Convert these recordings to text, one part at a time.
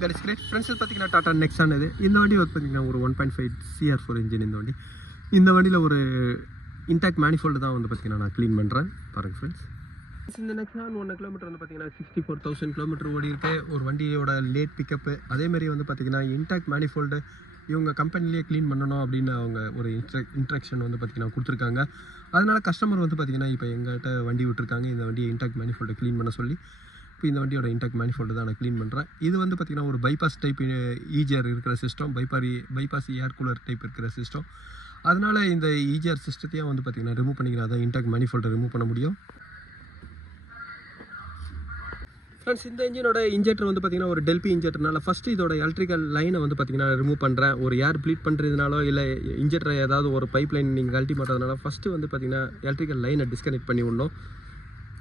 that is great. Friends, பார்த்தீங்கன்னா Tata Nexon இது. இந்த வண்டி வந்து பார்த்தீங்கன்னா ஒரு 1.5 CR4 இன்ஜின் இந்த வண்டி. இந்த வண்டியில் ஒரு இன்டாக்ட் மேனிஃபோல்டு தான் வந்து பார்த்தீங்கன்னா நான் க்ளீன் பண்ணுறேன். பாருங்கள் ஃப்ரெண்ட்ஸ். இந்த நெக்ஸான் 1 கிலோமீட்டர் வந்து பார்த்தீங்கன்னா 64,000 கிலோமீட்டர் ஓடி இருக்கு. ஒரு வண்டியோட லேட் பிக்கப்பு அதேமாதிரி வந்து பார்த்தீங்கன்னா இன்டாக்ட் மேனிஃபோல்டு இவங்க கம்பெனிலேயே க்ளீன் பண்ணணும் அப்படின்னு அவங்க ஒரு இன்ஸ்ட்ரக்ஷன் வந்து பார்த்தீங்கன்னா கொடுத்துருக்காங்க. அதனால் கஸ்டமர் வந்து பார்த்தீங்கன்னா இப்போ எங்கள்கிட்ட வண்டி விட்டுருக்காங்க இந்த வண்டியை இன்டாக்ட் மேனிஃபோல்டை க்ளீன் பண்ண சொல்லி. இப்போ இந்த வண்டியோட இன்டாக்ட் மேனிஃபோல்டு தான் நான் க்ளீன் பண்ணுறேன். இது வந்து பார்த்திங்கன்னா ஒரு பைபாஸ் டைப் ஈஜிஆர் இருக்கிற system, bypass air cooler type இருக்கிற சிஸ்டம். அதனால் இந்த ஈஜிஆர் சிஸ்டத்தையும் வந்து பார்த்திங்கன்னா ரிமூவ் பண்ணிக்கிறேன். அதான் இன்டாக்ட் மேனிஃபோல்டை ரிமூவ் பண்ண முடியும். ஃப்ரெண்ட்ஸ், இந்த இன்ஜினோட இன்ஜெக்டர் வந்து பார்த்திங்கன்னா ஒரு டெல்பி இன்ஜெக்டர்னால ஃபஸ்ட்டு இதோட எலக்ட்ரிக்கல் லைனை வந்து பார்த்திங்கன்னா ரிமூவ் பண்ணுறேன். ஒரு ஏர் ப்ளீட் பண்ணுறதுனாலோ இல்லை இன்ஜெக்டர் ஏதாவது ஒரு பைப் லைன் நீங்கள் கழட்டி மாட்டதுனால ஃபஸ்ட்டு வந்து பார்த்திங்கன்னா எலக்ட்ரிக்கல் லைனை டிஸ்கனெக்ட் பண்ணி விடணும்.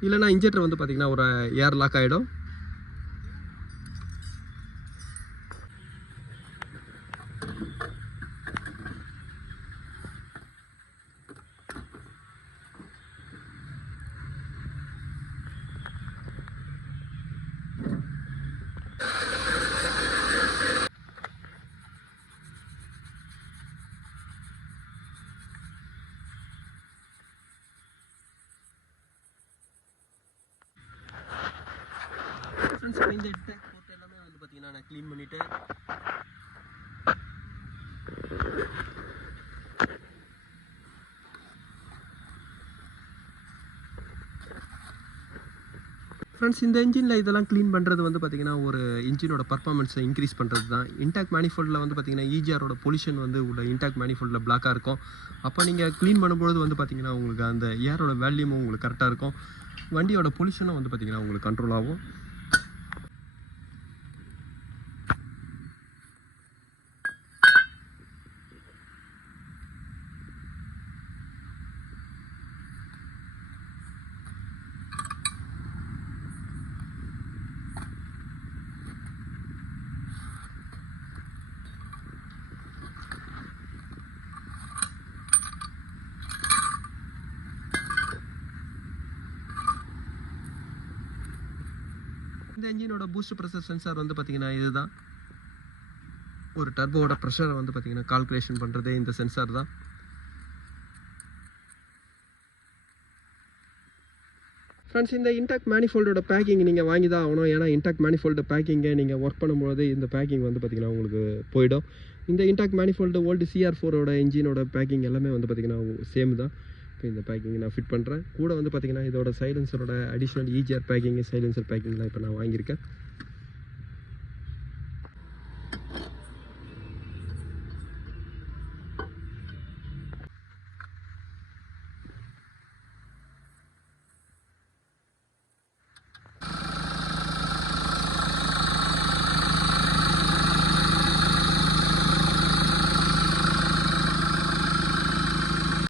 இல்லைனா இன்ஜெக்டர் வந்து பார்த்திங்கன்னா ஒரு ஏர் லாக் ஆகிடும். ஃப்ரெண்ட்ஸ், இந்த இன்டேக் போர்ட் எல்லாமே வந்து பார்த்திங்கன்னா நான் க்ளீன் பண்ணிவிட்டு ஃப்ரெண்ட்ஸ், இந்த இன்ஜினில் இதெல்லாம் க்ளீன் பண்ணுறது வந்து பார்த்திங்கன்னா ஒரு இன்ஜினோட பர்ஃபார்மன்ஸை இன்க்ரீஸ் பண்ணுறது தான். இன்டாக்ட் மேனிஃபோல்டில் வந்து பார்த்திங்கன்னா ஈஜிஆரோட பொல்யூஷன் வந்து உள்ள இன்டாக்ட் மேனிஃபோல்டில் பிளாக்காக இருக்கும். அப்போ நீங்கள் க்ளீன் பண்ணும்போது வந்து பார்த்திங்கன்னா உங்களுக்கு அந்த ஏரோட வேல்யூமும் உங்களுக்கு கரெக்டாக இருக்கும். வண்டியோட பொல்யூஷனும் வந்து பார்த்திங்கன்னா உங்களுக்கு கண்ட்ரோல் ஆகும். இந்த இன்ஜினோட பூஸ்ட் ப்ரெஷர் சென்சார் வந்து பார்த்திங்கன்னா இதுதான். ஒரு டர்போவோட ப்ரெஷரை வந்து பார்த்திங்கன்னா கால்குலேஷன் பண்ணுறதே இந்த சென்சார் தான். ஃப்ரெண்ட்ஸ், இந்த இன்டாக்ட் மேனிஃபோல்டோட பேக்கிங் நீங்கள் வாங்கி தான் ஆகணும். ஏன்னா இன்டாக்ட் மேனிஃபோல்டு பேக்கிங்கை நீங்கள் ஒர்க் பண்ணும்போது இந்த பேக்கிங் வந்து பார்த்திங்கன்னா உங்களுக்கு போயிடும். இந்த இன்டாக்ட் மேனிஃபோல்டு ஓல்டு CR4ஓட இன்ஜினோட பேக்கிங் எல்லாமே வந்து பார்த்திங்கன்னா சேம் தான். இப்போ இந்த பேக்கிங் நான் ஃபிட் பண்ணுறேன். கூட வந்து பார்த்திங்கன்னா இதோட சைலன்சரோட அடிஷ்னல் ஈஜிஆர் பேக்கிங், சைலன்சர் பேக்கிங்லாம் இப்போ நான் வாங்கியிருக்கேன்.